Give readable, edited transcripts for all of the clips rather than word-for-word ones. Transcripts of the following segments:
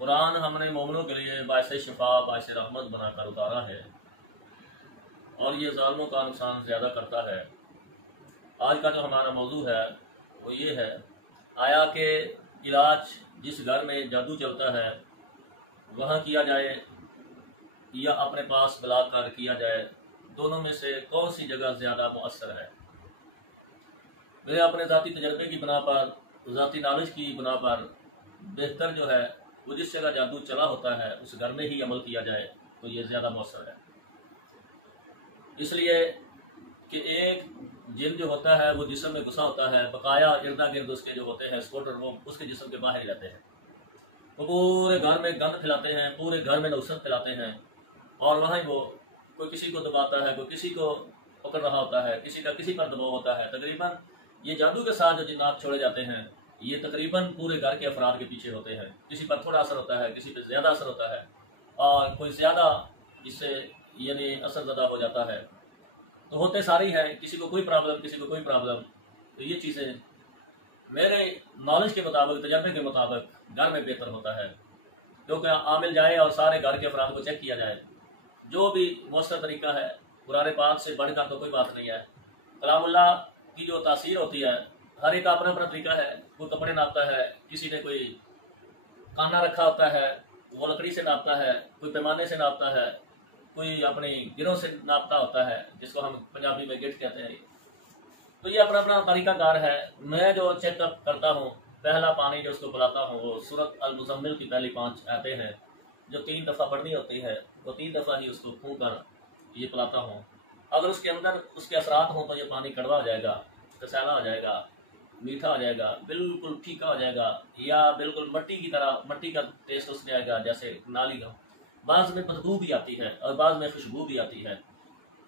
قرآن ہم نے مومنوں کے لیے باعث شفا باعث رحمت بنا کر اتارا ہے، اور یہ ظالموں کا نقصان زیادہ کرتا ہے۔ آج کا جو ہمارا موضوع ہے وہ یہ ہے، آیا کہ علاج جس گھر میں جادو چلتا ہے وہاں کیا جائے یا اپنے پاس بلا کر کیا جائے، دونوں میں سے کون سی جگہ زیادہ مؤثر ہے؟ میرے اپنے ذاتی تجربے کی بنا پر، ذاتی نالج کی بنا پر بہتر جو ہے وہ جس جگہ جادو چلا ہوتا ہے اس گھر میں ہی عمل کیا جائے تو یہ زیادہ مؤثر ہے۔ اس لیے کہ ایک جن جو ہوتا ہے وہ جسم میں گھسا ہوتا ہے، بقایا اردا گرد اس کے جو ہوتے ہیں سپورٹر وہ اس کے جسم کے باہر ہی رہتے ہیں، وہ پورے گھر میں گند پھیلاتے ہیں، پورے گھر میں نوسط پھیلاتے ہیں، اور وہاں وہ کوئی کسی کو دباتا ہے، کوئی کسی کو پکڑ رہا ہوتا ہے، کسی کا کسی پر دباؤ ہوتا ہے۔ تقریباً یہ جادو کے ساتھ جو جنات چھوڑے جاتے ہیں یہ تقریباً پورے گھر کے افراد کے پیچھے ہوتے ہیں، کسی پر تھوڑا اثر ہوتا ہے، کسی پہ زیادہ اثر ہوتا ہے، اور کوئی زیادہ اس سے یعنی اثر زدہ ہو جاتا ہے، تو ہوتے ساری ہیں، کسی کو کوئی پرابلم، کسی کو کوئی پرابلم۔ تو یہ چیزیں میرے نالج کے مطابق، تجربے کے مطابق گھر میں بہتر ہوتا ہے، کیونکہ عامل جائے اور سارے گھر کے افراد کو چیک کیا جائے، جو بھی مؤثر طریقہ ہے قرآن پاک سے بڑھ کر تو کوئی بات نہیں ہے۔ کلام اللہ کی جو تاثیر ہوتی ہے ہر ایک کا اپنا اپنا طریقہ ہے، کوئی کپڑے ناپتا ہے، کسی نے کوئی کانا رکھا ہوتا ہے وہ لکڑی سے ناپتا ہے، کوئی پیمانے سے ناپتا ہے، کوئی اپنی گروں سے ناپتا ہوتا ہے جس کو ہم پنجابی میں گٹ کہتے ہیں۔ تو یہ اپنا اپنا طریقہ کار ہے۔ میں جو چیک اپ کرتا ہوں، پہلا پانی جو اس کو پلاتا ہوں وہ سورۃ المزمل کی پہلی 5 آیتیں ہیں جو 3 دفعہ پڑھنی ہوتی ہے، وہ 3 دفعہ ہی اس کو پھونک کر یہ پلاتا ہوں۔ اگر اس کے اندر اس کے اثرات ہوں تو یہ پانی کڑوا ہو جائے گا، کسیلا ہو جائے گا، میٹھا ہو جائے گا، بالکل پھیکا ہو جائے گا، یا بالکل مٹی کی طرح مٹی کا ٹیسٹ اس میں آئے گا جیسے نالی کا۔ بعض میں بدبو بھی آتی ہے اور بعض میں خوشبو بھی آتی ہے۔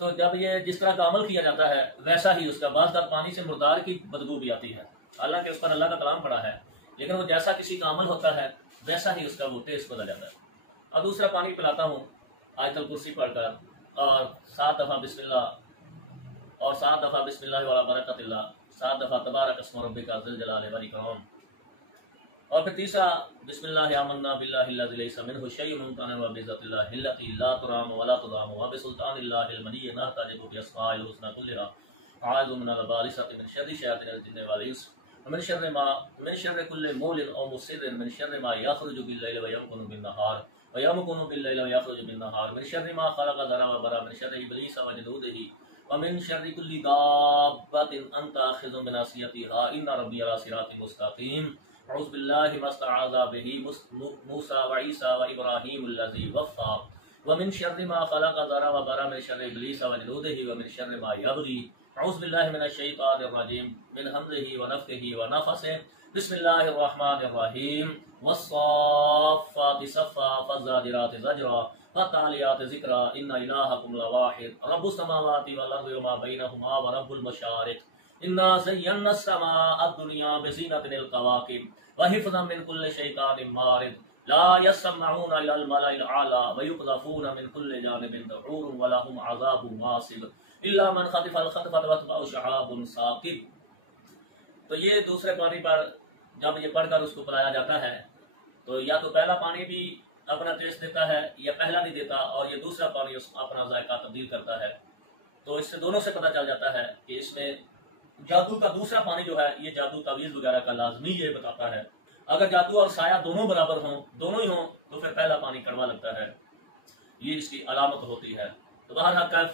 تو جب یہ جس طرح کا عمل کیا جاتا ہے ویسا ہی اس کا، بعض کا پانی سے مردار کی بدبو بھی آتی ہے، حالانکہ اس پر اللہ کا کلام پڑا ہے، لیکن وہ جیسا کسی کا عمل ہوتا ہے ویسا ہی اس کا وہ ٹیسٹ بدل جاتا ہے۔ اور دوسرا پانی پلاتا ہوں آیت الکرسی پڑھ کر، اور 7 دفعہ بسم اللہ، اور 7 دفعہ بسم اللہ وعلی برکت اللہ، 7 دفعہ تبارک اسم ربک ذی الجلال والاکرام، اور پھر تیسرا بسم اللہ آمنا باللہ الذی لیس منہ شیء ممتنع وبعزت اللہ التي لا ترام ولا تضام وبسلطان اللہ المنی نحتجب باسماء الحسنى كلها اعوذ من البالسة من شر شیاطین الجن والانس ومن شر كل مول او مسر من شر ما يخرج بالليل ويمكن بالنهار من شر ما خلق ذرا وبرا من شر ابلیس وجنوده ومن شر كل دابة انت آخذ بناصيتها ان ربي على صراط مستقيم اعوذ باللہ ما استعاذ به موسیٰ وعیسیٰ وابراہیم الذی وفا ومن شر ما خلق ذرا وبرا من شر ابلیس وجنودہ ومن شر ما یبغی اعوذ باللہ من الشیطان الرجیم من حمزہ ونفخہ ونفثہ بسم اللہ الرحمن الرحیم والصافات صفا فالزاجرات زجرا فالتالیات ذکرا ان الہکم لواحد رب السماوات والارض وما بینہما ورب المشارق انا زینا السماء الدنیا بزینۃ الکواکب وحفظا من کل شیطان مارد لا یسمعون الی الملأ الاعلی ویقذفون من کل جانب دحور ولهم عذاب واصب الا من خطف الخطفة واتبعه شهاب ثاقب۔ تو یہ دوسرے پانی پر جب یہ پڑھ کر اس کو پلایا جاتا ہے تو یا تو پہلا پانی بھی اپنا ٹیسٹ دیتا ہے یا پہلا نہیں دیتا، اور یہ دوسرا پانی اپنا ذائقہ تبدیل کرتا ہے۔ تو اس سے دونوں سے پتہ چل جاتا ہے کہ اس میں جادو کا دوسرا پانی جو ہے یہ جادو تعویذ وغیرہ کا لازمی یہ بتاتا ہے۔ اگر جادو اور سایہ دونوں برابر ہوں، دونوں ہی ہوں، تو پھر پہلا پانی کڑوا لگتا ہے، یہ اس کی علامت ہوتی ہے۔ تو بہرحال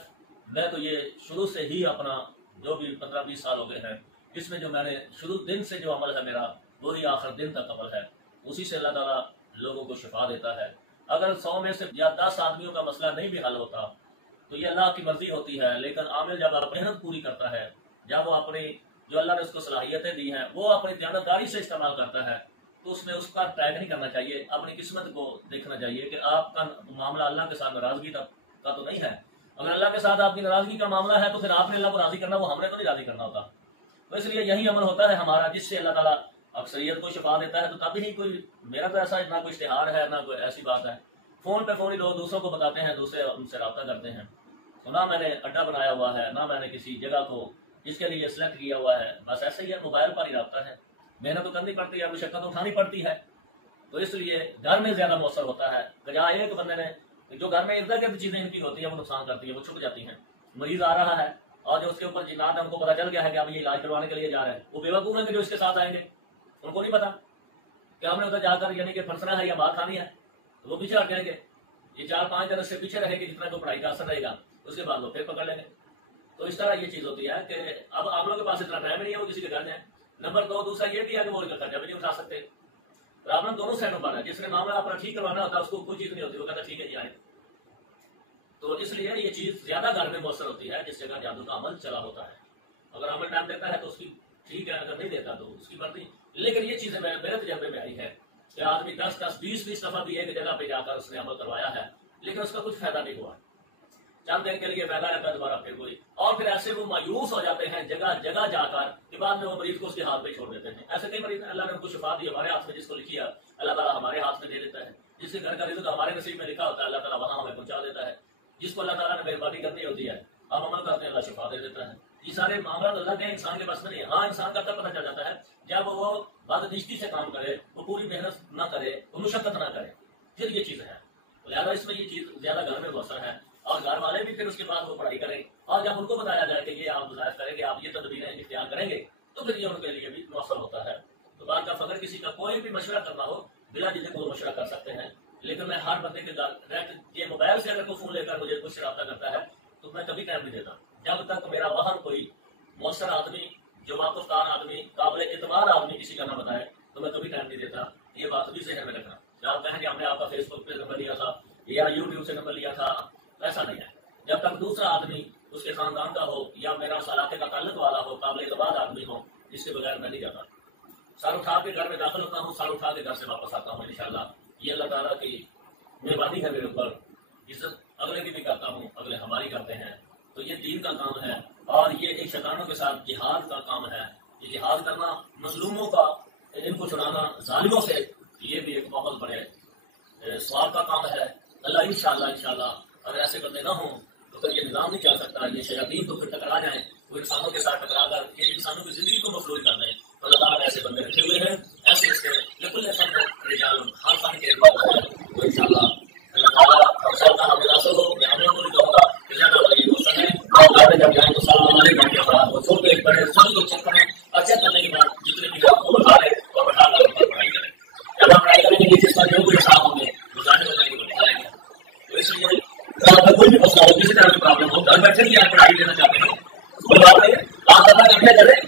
میں تو یہ شروع سے ہی اپنا جو بھی 15-20 سال ہو گئے ہیں، اس میں جو میں نے شروع دن سے جو عمل ہے میرا وہی آخر دن تک عمل ہے، اسی سے اللہ تعالیٰ لوگوں کو شفا دیتا ہے۔ اگر 100 میں سے یا 10 آدمیوں کا مسئلہ نہیں بھی حل ہوتا تو یہ اللہ کی مرضی ہوتی ہے، لیکن عامل جب آپ محنت پوری کرتا ہے، جب وہ اپنی جو اللہ نے اس کو صلاحیتیں دی ہیں وہ اپنی دیانتداری سے استعمال کرتا ہے، تو اس میں اس کا ٹریک نہیں کرنا چاہیے، اپنی قسمت کو دیکھنا چاہیے کہ آپ کا معاملہ اللہ کے ساتھ ناراضگی کا تو نہیں ہے۔ اگر اللہ کے ساتھ آپ کی ناراضگی کا معاملہ ہے تو پھر آپ نے اللہ کو راضی کرنا، وہ ہم نے تو نہیں راضی کرنا ہوتا۔ تو اس لیے یہی عمل ہوتا ہے ہمارا جس سے اللہ تعالیٰ اکثریت کو شفا دیتا ہے۔ تو تب ہی کوئی میرا تو ایسا نہ کوئی اشتہار ہے نہ کوئی ایسی بات ہے، فون پہ فون ہی لوگ دوسروں کو بتاتے ہیں، دوسرے ان سے رابطہ کرتے ہیں۔ تو نہ میں نے اڈا بنایا ہوا ہے، نہ میں نے کسی جگہ کو جس کے لیے سلیکٹ کیا ہوا ہے، بس ایسے ہی ہے، موبائل پر ہی رابطہ ہے۔ محنت تو کرنی پڑتی ہے، مشقت اٹھانی پڑتی ہے۔ تو اس لیے گھر میں زیادہ مؤثر ہوتا ہے بجائے ایک بندے نے جو گھر میں ارد گرد چیزیں ان کی ہوتی ہیں وہ نقصان کرتی ہیں، وہ چھپ جاتی ہیں. مریض آ رہا ہے اور جو اس کے اوپر جنات ہے ان کو پتا چل گیا ہے کہ اب یہ علاج کروانے کے لیے جا رہے ہیں، وہ بے وقوف ہیں کہ جو اس کے ساتھ آئیں گے، ان کو نہیں پتا کہ ہم نے ادھر جا کر یعنی کہ پھنسنا ہے یا بات کھانی ہے، وہ پیچھے ہٹ جائیں گے. یہ 4-5 دن سے پیچھے رہے گی جتنا کو پڑھائی کا اثر رہے گا، اس کے بعد وہ پھر پکڑ لیں گے. تو اس طرح یہ چیز ہوتی ہے کہ اب آپ لوگوں کے پاس اتنا ٹائم نہیں ہے وہ کسی کے گھر جائیں. نمبر 2 دوسرا یہ بھی ہے کہ وہ خرچہ بھی نہیں اٹھا سکتے. پرابلم دونوں سائڈوں پر ہے. جس نے معاملہ اپنا ٹھیک کروانا ہوتا ہے اس کو کوئی چیز نہیں ہوتی، وہ کہتا ٹھیک ہے جی آئے. تو اس لیے یہ چیز زیادہ گھر میں مؤثر ہوتی ہے جس جگہ جادو کا عمل چلا ہوتا ہے. اگر عمل ٹائم دیتا ہے تو اس کی ٹھیک ہے، اگر نہیں دیتا تو اس کی مرضی. لیکن یہ چیزیں میرے تجربے میں آئی ہے کہ آدمی 10-10 20-20 دفعہ بھی ایک جگہ پہ جا کر اس نے عمل کروایا ہے لیکن اس کا کچھ فائدہ نہیں ہوا. چند دن کے لیے فائدہ رہتا ہے، دوبارہ پھر کوئی. اور پھر ایسے وہ مایوس ہو جاتے ہیں جگہ جگہ جا کر کہ بعد میں وہ مریض کو اس کے ہاتھ پہ چھوڑ دیتے ہیں. ایسے کئی مریض ہیں اللہ نے ان کو شفا دی ہمارے ہاتھ میں، جس کو لکھی ہے اللہ تعالیٰ ہمارے ہاتھ میں دے دیتا ہے. جس کے گھر کا رزق ہمارے نصیب میں لکھا ہوتا ہے اللہ تعالیٰ وہاں ہمیں پہنچا دیتا ہے. جس کو اللہ تعالیٰ نے مہربانی کرنی ہوتی ہے ہم عمل کرتے ہیں اللہ شفا دے دیتا ہے. یہ سارے معاملات اللہ کے انسان کے پاس میں نہیں ہے. ہاں انسان کا تب پتہ چل جاتا ہے جب وہ بدنشتی سے کام کرے، وہ پوری محنت نہ کرے، وہ مشقت نہ کرے، پھر یہ چیز ہے. لہٰذا اس میں یہ چیز زیادہ گھر میں مؤثر ہے اور گھر والے بھی پھر اس کے بعد وہ پڑھائی کریں اور جب ان کو بتایا جائے کہ یہ آپ گزارش کریں گے، آپ یہ تدبیریں اختیار کریں گے تو پھر یہ ان کے لیے بھی مؤثر ہوتا ہے. تو بات کا اگر کسی کا کوئی بھی مشورہ کرنا ہو بلا جھجک وہ مشورہ کر سکتے ہیں. لیکن میں ہر بندے کے ڈائریکٹ یہ موبائل سے اگر کوئی فون لے کر مجھے کچھ رابطہ کرتا ہے تو میں کبھی ٹائم نہیں دیتا جب تک میرا وہاں کوئی مؤثر آدمی، جو واقف کار آدمی، قابل اعتبار آدمی کسی کا نہ بتائے تو میں کبھی ٹائم نہیں دیتا. یہ بات بھی ذہن میں رکھنا. آپ کہیں کہ ہم نے آپ کا فیس بک پہ نمبر لیا تھا یا یوٹیوب سے نمبر لیا تھا، ایسا نہیں ہے. جب تک دوسرا آدمی اس کے خاندان کا ہو یا میرا علاقے کا تعلق والا ہو، قابل اعتبار آدمی ہو، اس کے بغیر میں نہیں جاتا. سر اٹھا کے گھر میں داخل ہوتا ہوں، سر اٹھا کے گھر سے واپس آتا ہوں انشاءاللہ. یہ اللہ تعالیٰ کی مہربانی ہے میرے اوپر. عزت اگلے کی بھی کرتا ہوں، اگلے ہماری کرتے ہیں. تو یہ دین کا کام ہے اور یہ ایک شیطانوں کے ساتھ جہاد کا کام ہے. یہ جہاد کرنا، مظلوموں کا ان کو چھڑانا ظالموں سے، یہ بھی ایک بہت بڑے ثواب کا کام ہے. اللہ انشاءاللہ اگر ایسے بندے نہ ہوں تو پھر یہ نظام نہیں چل سکتا. یہ شیاطین تو پھر ٹکرا جائیں، وہ انسانوں کے ساتھ ٹکرا کر یہ انسانوں کی زندگی کو مفلوج کر دیں. اللہ تعالیٰ نے ایسے بندے رکھے ہوئے ہیں، ایسے اس کے بالکل ایسا رجال ہر فن کے تو انشاءاللہ اللہ تعالیٰ ہم سب کا ہمیں حاصل ہو. میں ہمیں نہیں کہوں گا کہ زیادہ بڑی دوست ہے اور گھر میں جب جائیں تو سال ہمارے گھر کے افراد کو چھوٹے ایک بڑے سب کو چیک کریں اور چیک کرنے کے بعد جتنے بھی آپ کو بتا لیں اور بتا کر پڑھائی کریں. جب ہم پڑھائی کریں گے جس کا جو کوئی حساب ہوں گے وہ ظاہر ہو جائیں گے، وہ نکالیں گے. تو اس لیے کوئی بھی مسئلہ ہو، کسی طرح کی پرابلم ہو، گھر بیٹھے بھی آپ پڑھائی لینا چاہتے ہیں کوئی بات نہیں، آپ پتہ کرنے چلیں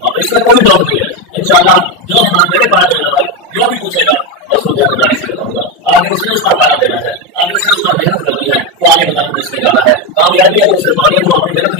اور اس میں کوئی ڈاؤٹ نہیں ہے. انشاءاللہ جو ہمارا میرے بارے میں جو بھی پوچھے گا اس کو جانکاری سے بتاؤں گا. آگے اس نے اس کا فائدہ دینا ہے، آگے اس نے اس کا محنت کرنی ہے، تو آگے بتانا اس نے جانا ہے. کامیابی ہے تو صرف آگے وہ اپنی محنت